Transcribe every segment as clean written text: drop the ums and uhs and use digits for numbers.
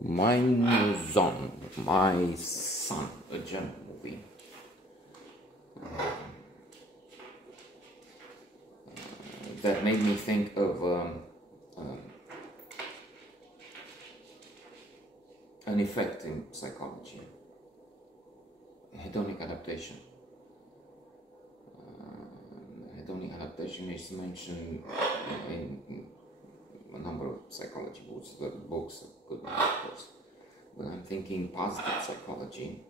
Mein Sohn, My Son, a German movie. That made me think of an effect in psychology, hedonic adaptation. Hedonic adaptation is mentioned in a number of psychology books, the books are good, of course. But I'm thinking positive psychology,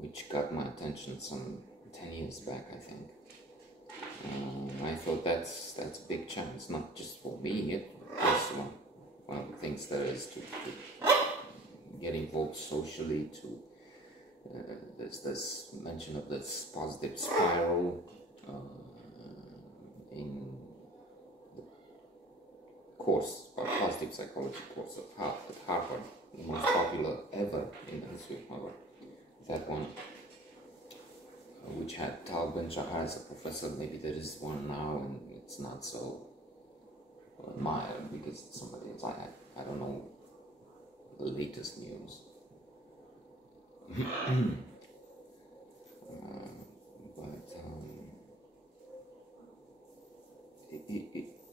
which got my attention some 10 years back, I think. I thought that's a big chance, not just for me. It was one of the things there is to get involved socially. There's this mention of this positive spiral in the course, or positive psychology course at Harvard, the most popular ever in the history of Harvard. That one, which had Tal Ben-Shahar as a professor. Maybe there is one now, and it's not so admired because it's somebody else. I don't know the latest news.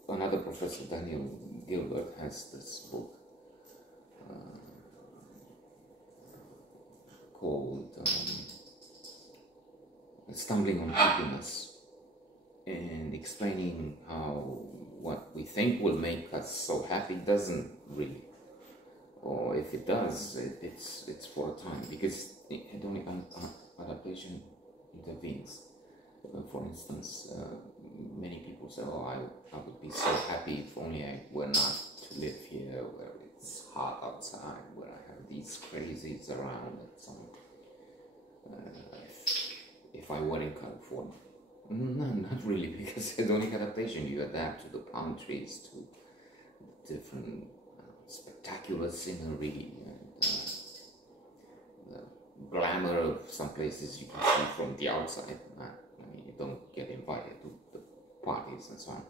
Another professor, Daniel Gilbert, has this book called Stumbling on Happiness, and explaining how what we think will make us so happy doesn't really, or if it does, it's for a time, because hedonic adaptation intervenes. For instance, many people say, oh, I would be so happy if only I were not to live here where it's hot outside, where I have these crazies around, if I were in California. No, not really, because hedonic adaptation, you adapt to the palm trees, to different spectacular scenery, and the glamour of some places you can see from the outside. I mean, you don't get invited to the parties and so on,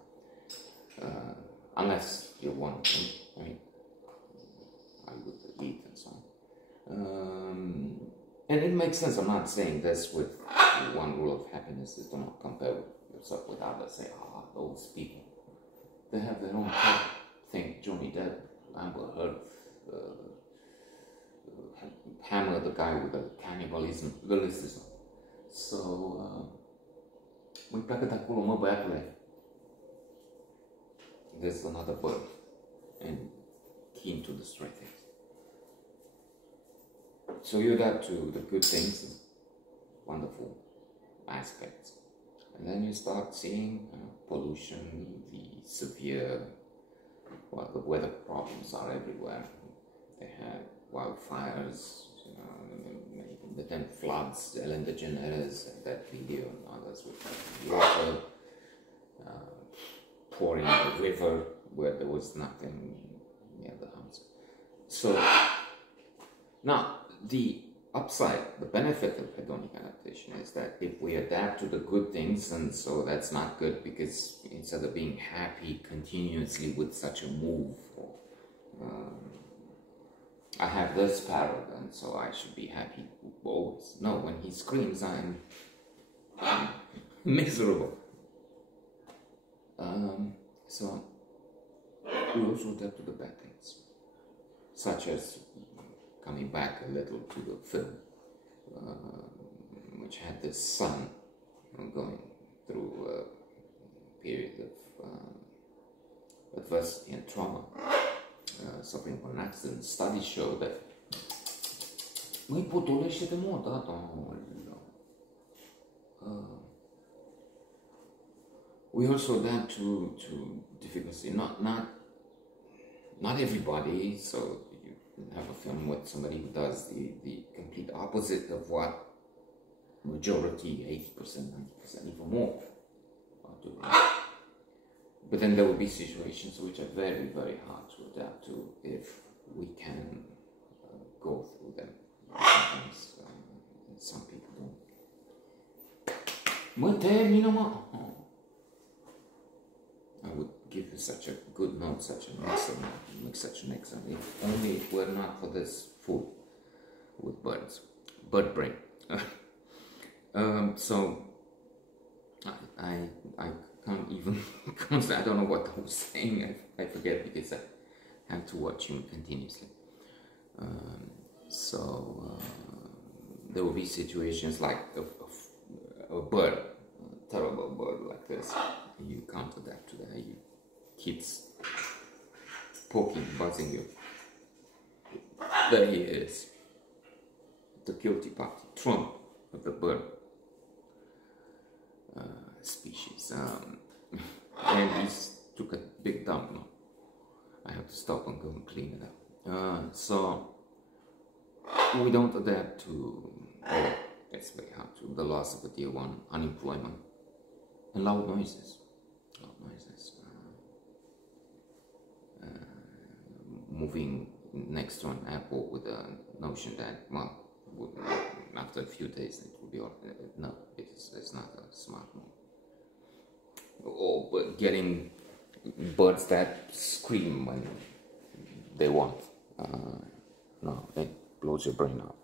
unless you want them. I mean, I would eat and so on. And it makes sense. I'm not saying this with one rule of happiness is do not compare yourself with others. Say, those people, they have their own problem. Think Johnny Depp, Amber Heard, Hammer, the guy with the cannibalism, the list is on. So, we pleacă de acolo, mă, băiatule. There's another bird, and keen to destroy things. So you adapt to the good things, wonderful aspects, and then you start seeing pollution, the severe, well, the weather problems are everywhere. They have wildfires, but then floods. Ellen DeGeneres, that video, and others with water pouring in the river where there was nothing near the house. So now, the upside, the benefit of hedonic adaptation is that if we adapt to the good things, and so that's not good, because instead of being happy continuously with such a move, I have this parrot and so I should be happy always. No, when he screams, I'm miserable. So we also adapt to the bad things, such as coming back a little to the film, which had this son going through a period of adversity and trauma, suffering from an accident. Studies show that măi, potolește-te, mă, tata. We also adapt to difficulty. Not everybody. So you have a film with somebody who does the complete opposite of what majority, 80%, 90%, even more, are doing. But then there will be situations which are very, very hard to adapt to if we can go through them. Sometimes some people don't. Mă, termină, mă! I would give you such a good note, such a nice note. make such an example. If only it were not for this food with birds, bird brain. So I can't even I don't know what I was saying. I forget because I have to watch him continuously. There will be situations like a bird, a terrible bird like this. You can't adapt to that. He keeps poking, buzzing you. There he is, the guilty party, Trump of the bird species. And he took a big dump now. I have to stop and go and clean it up. So we don't adapt to, it's very hard to, the loss of a dear one, unemployment, and loud noises. Moving next to an airport with the notion that, well, after a few days it will be all, no, it's not a smart move. Or but getting birds that scream when they want. No, it blows your brain out.